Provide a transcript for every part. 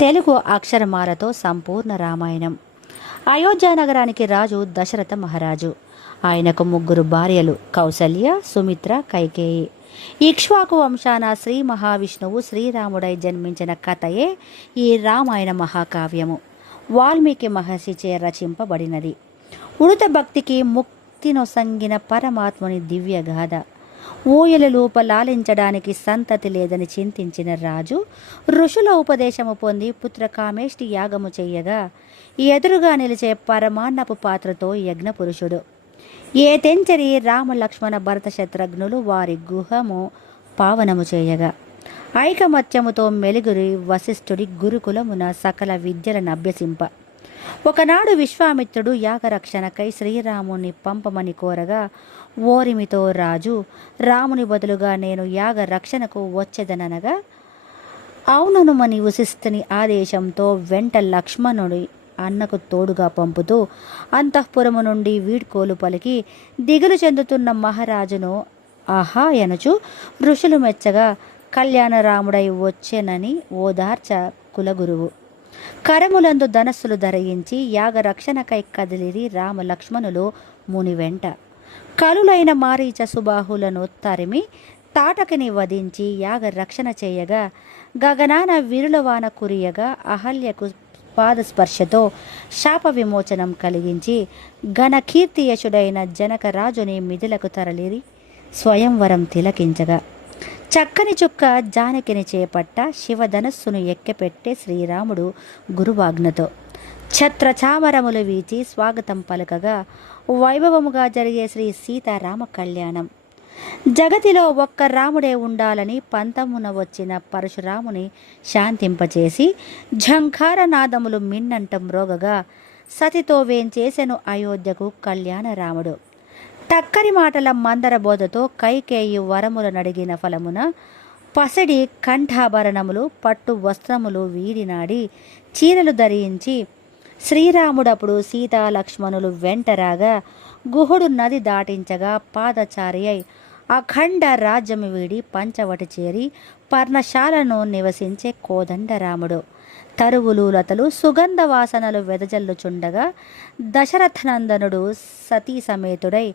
తెలుగు అక్షరమాలతో సంపూర్ణ రామాయణం. అయోధ్య నగరానికి రాజు దశరథ మహారాజు. ఆయనకు ముగ్గురు భార్యలు కౌసల్య సుమిత్ర కైకేయి. ఇక్ష్వాకు వంశాన శ్రీ మహావిష్ణువు శ్రీరాముడై జన్మించిన కథయే ఈ రామాయణ మహాకావ్యము. వాల్మీకి మహర్షిచే రచింపబడినది. ఉడత భక్తికి ముక్తినొసంగిన పరమాత్ముని దివ్య గాథ ఊయల లోప లాలించడానికి సంతతి లేదని చింతించిన రాజు ఋషుల ఉపదేశము పొంది పుత్రకామేష్టి యాగము చెయ్యగా ఎదురుగా నిలిచే పరమాన్నపు పాత్రతో యజ్ఞ పురుషుడు ఏ తెంచరి రామ లక్ష్మణ భరత శత్రుఘ్నులు వారి గుహము పావనము చేయగా. ఐకమత్యముతో మెలుగురి వశిష్ఠుడి గురుకులమున సకల విద్యలను అభ్యసింప. ఒకనాడు విశ్వామిత్రుడు యాగరక్షణకై శ్రీరాముని పంపమని కోరగా ఓరిమితో రాజు రాముని బదులుగా నేను యాగ రక్షణకు వచ్చేదనగా అవుననుమని వశిష్ఠుని ఆదేశంతో వెంట లక్ష్మణుడి అన్నకు తోడుగా పంపుతూ అంతఃపురము నుండి వీడ్కోలు పలికి దిగులు చెందుతున్న మహారాజును ఆహా ఎనుచు ఋషులు మెచ్చగా కళ్యాణరాముడై వచ్చెనని ఓదార్చ కులగురువు. కరములందు ధనస్సులు ధరించి యాగరక్షణకై కదిలిరి రామ లక్ష్మణులు ముని వెంట కలులైన మారీచ సుబాహులను తరిమి తాటకిని వధించి యాగ రక్షణ చేయగా గగనాన విరులవాన కురియగా అహల్యకు పాదస్పర్శతో శాప విమోచనం కలిగించి ఘనకీర్తియశుడైన జనకరాజుని మిథులకు తరలిరి స్వయంవరం తిలకించగా. చక్కని చుక్క జానకిని చేపట్ట శివధనస్సును ఎక్కెపెట్టే శ్రీరాముడు గురువాజ్ఞతో ఛత్ర చామరములు వీచి స్వాగతం పలకగా వైభవముగా జరిగే శ్రీ సీతారామ కళ్యాణం. జగతిలో ఒక్క రాముడే ఉండాలని పంతమున వచ్చిన పరశురాముని శాంతింపచేసి ఝంకార నాదములు మిన్నంటం రోగగా సతితో వేంచేసెను అయోధ్యకు కళ్యాణ రాముడు టక్కరి మాటల మందరబోధతో కైకేయి వరములు నడిగిన ఫలమున పసడి కంఠాభరణములు పట్టు వస్త్రములు వీడినాడి చీరలు ధరించి శ్రీరాముడప్పుడు సీతాలక్ష్మణులు వెంటరాగా గుహుడు నది దాటించగా పాదచారి అయి అఖండ రాజ్యము వీడి పంచవటి చేరి పర్ణశాలను నివసించే కోదండరాముడు. తరువులు లతలు సుగంధ వాసనలు వెదజల్లుచుండగా దశరథనందనుడు సతీ సమేతుడై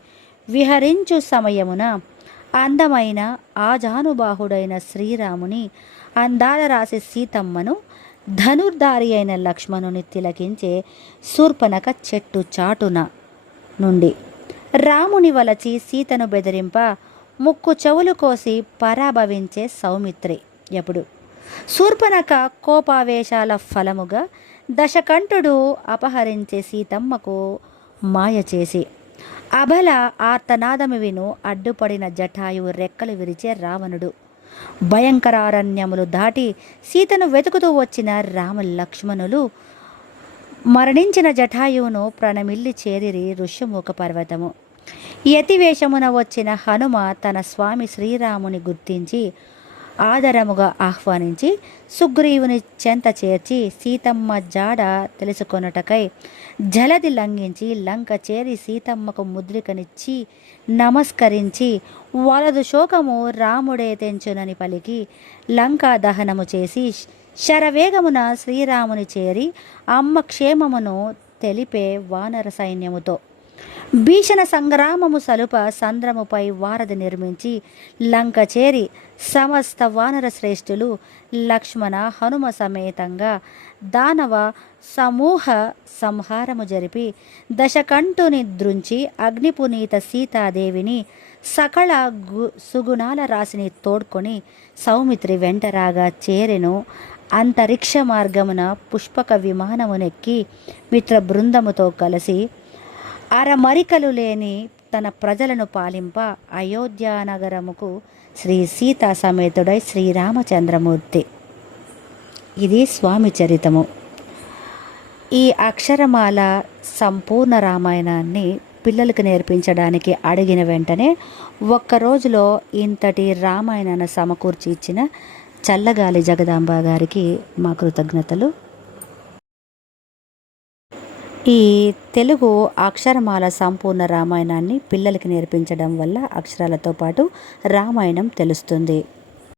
విహరించు సమయమున అందమైన ఆజానుబాహుడైన శ్రీరాముని అందాల రాసి సీతమ్మను ధనుర్ధారి అయిన లక్ష్మణుని తిలకించే శూర్పనక చెట్టు చాటున నుండి రాముని వలచి సీతను బెదిరింప ముక్కు చెవులు కోసి పరాభవించే సౌమిత్రి. ఎప్పుడు? శూర్పనక కోపావేశాల ఫలముగా దశకంఠుడు అపహరించే సీతమ్మకు మాయ చేసి అబల ఆర్తనాదము విను అడ్డుపడిన జటాయువు రెక్కలు విరిచే రావణుడు. భయంకరారణ్యములు దాటి సీతను వెతుకుతూ వచ్చిన రామ లక్ష్మణులు మరణించిన జటాయువును ప్రణమిల్లి చేరిరి ఋష్యముఖ పర్వతము. యతివేషమున వచ్చిన హనుమ తన స్వామి శ్రీరాముని గుర్తించి ఆదరముగా ఆహ్వానించి సుగ్రీవుని చెంత చేర్చి సీతమ్మ జాడ తెలుసుకొనుటకై జలది లంఘించి లంక చేరి సీతమ్మకు ముద్రికనిచ్చి నమస్కరించి వలదు శోకము రాముడే తెంచునని పలికి లంకా దహనము చేసి శరవేగమున శ్రీరాముని చేరి అమ్మ క్షేమమును తెలిపే వానర సైన్యముతో. భీషణ సంగ్రామము సలుప సంద్రముపై వారధి నిర్మించి లంక చేరి సమస్త వానర శ్రేష్ఠులు లక్ష్మణ హనుమ సమేతంగా దానవ సమూహ సంహారము జరిపి దశకంఠుని దృంచి అగ్నిపునీత సీతాదేవిని సకల గు సుగుణాల రాశిని తోడ్కొని సౌమిత్రి వెంటరాగా చేరెను. అంతరిక్ష మార్గమున పుష్పక విమానమునెక్కి మిత్ర బృందముతో కలిసి అరమరికలు లేని తన ప్రజలను పాలింప అయోధ్యానగరముకు శ్రీ సీతా సమేతుడై శ్రీరామచంద్రమూర్తి. ఇది స్వామి చరితము. ఈ అక్షరమాల సంపూర్ణ రామాయణాన్ని పిల్లలకు నేర్పించడానికి అడిగిన వెంటనే ఒక్క రోజులో ఇంతటి రామాయణాన్ని సమకూర్చి ఇచ్చిన చల్లగాలి జగదాంబ గారికి మా కృతజ్ఞతలు. ఈ తెలుగు అక్షరమాల సంపూర్ణ రామాయణాన్ని పిల్లలకి నేర్పించడం వల్ల అక్షరాలతో పాటు రామాయణం తెలుస్తుంది.